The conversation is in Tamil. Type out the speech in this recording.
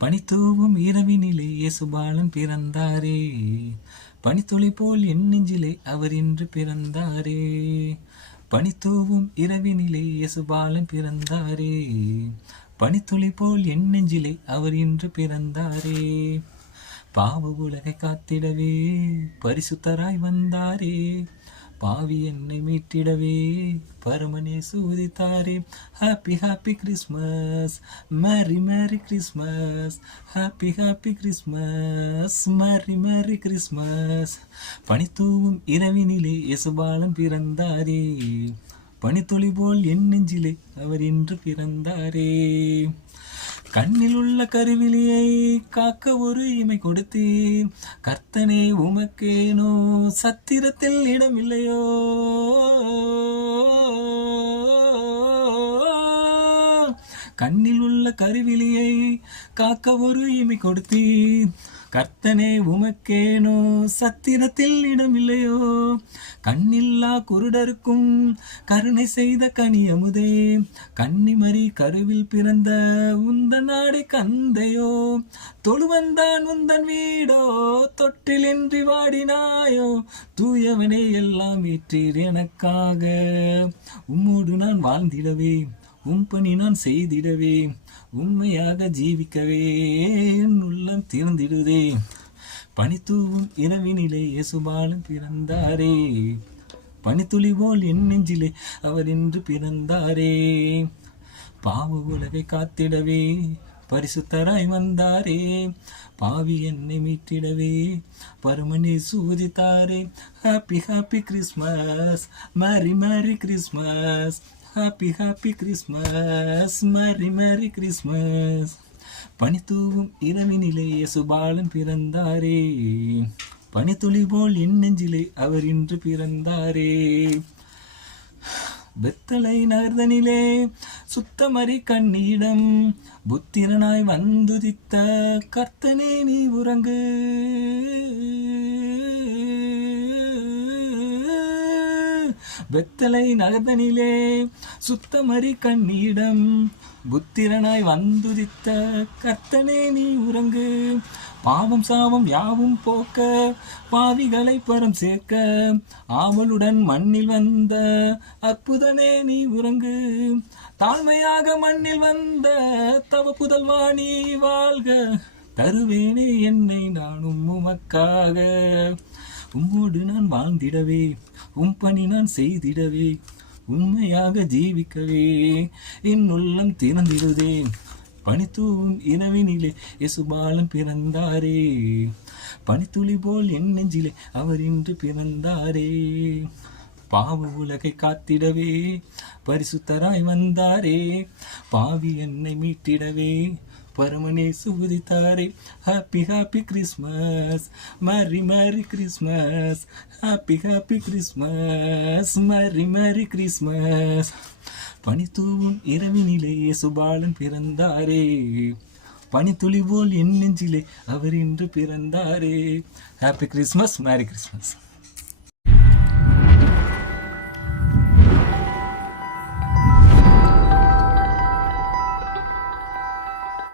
பனித்தூவும் இரவினிலே இயேசுபாலன் பிறந்தாரே. பனித்துளி போல் என் நெஞ்சிலே அவர் இன்று பிறந்தாரே. பனித்தூவும் இரவினிலே இயேசுபாலன் பிறந்தாரே. பனித்துளி போல் என் நெஞ்சிலே அவர் இன்று பிறந்தாரே. பாவ உலகை காத்திடவே பரிசுத்தராய் வந்தாரே. பாவி என்னை மீட்டிடவே. பரமனே சூதித்தாரே. Happy happy Christmas merry merry Christmas happy happy Christmas merry merry Christmas பனித்தூவும் இரவினிலே இயேசுபாலன் பிறந்தாரே. பனித்துளி போல் என் நெஞ்சிலே அவர் இன்று பிறந்தாரே. கண்ணில் உள்ள கருவிலியை காக்க ஒரு இமை கொடுத்தீர் கர்த்தனே உமக்கேனோ சத்திரத்தில் இடமில்லையோ? கண்ணில் உள்ள கருவிலியை காக்க ஒரு இமை கொடுத்தீர். கர்த்தனே உமக்கேனோ சத்திரத்தில் இடமில்லையோ? கண்ணில்லா குருடருக்கும் கருணை செய்த கனியமுதே. கன்னிமரி கருவில் பிறந்த உந்த நாடு கந்தையோ? தொழுவந்தான் உந்தன் வீடோ? தொட்டிலின்றி வாடினாயோ? தூயவனே எல்லாம் ஏற்றீர் எனக்காக. உம்மோடு நான் வாழ்ந்திடவே. உம் பணி நான் செய்திடவே உண்மையாக ஜீவிக்கவே என் உள்ளம் திறந்திடுதே. பனித்தூவும் இரவினிலே இயேசுபாலன் பிறந்தாரே. பனித்துளி போல் என் நெஞ்சிலே அவர் இன்று பிறந்தாரே. பாவ உலகை காத்திடவே பரிசுத்தராய் வந்தாரே. பாவி என்னை மீட்டிடவே பருமனே சூதித்தாரே happy happy Christmas merry merry Christmas happy happy Christmas merry merry Christmas பனித்தூவும் இரவினிலே இயேசுபாலன் பிறந்தாரே. பனித்துளி போல் என் நெஞ்சிலே அவர் இன்று பிறந்தாரே. வெத்தலை நகர்தனிலே சுத்தமரி கண்ணியிடம் புத்திரனாய் வந்துதித்த கர்த்தனே நீ உறங்கு. வெத்தலை நகர்தனிலே சுத்தமரி கண்ணியிடம் புத்திரனாய் வந்துதித்த கர்த்தனே நீ உறங்கு. பாவம் சாவம் யாவும் போக்க பாவிகளை பரம் சேர்க்க. ஆவலுடன் மண்ணில் வந்த அற்புதனே நீ உறங்கு. தாழ்மையாக மண்ணில் வந்த தவ புதல்வா நீ வாழ்க. தருவேனே என்னை நானும் உமக்காக. உம்மோடு நான் வாழ்ந்திடவே. உம் பணி நான் செய்திடவே உண்மையாக ஜீவிக்கவே. என் உள்ளம் திறந்திடுதே. பனித்தூவும் இரவினிலே இயேசுபாலன் பிறந்தாரே. பனித்துளி போல் என் நெஞ்சிலே அவர் இன்று பிறந்தாரே. பாவ உலகை காத்திடவே பரிசுத்தராய் வந்தாரே. பாவி என்னை மீட்டிடவே பரமனேசு உதித்தாரே happy happy Christmas merry merry Christmas happy happy Christmas merry merry Christmas பனித்தூவும் இரவினிலே சுபாலன் பிறந்தாரே. பனித்துளி போல் என் நெஞ்சிலே அவர் இன்று பிறந்தாரே. Happy Christmas merry Christmas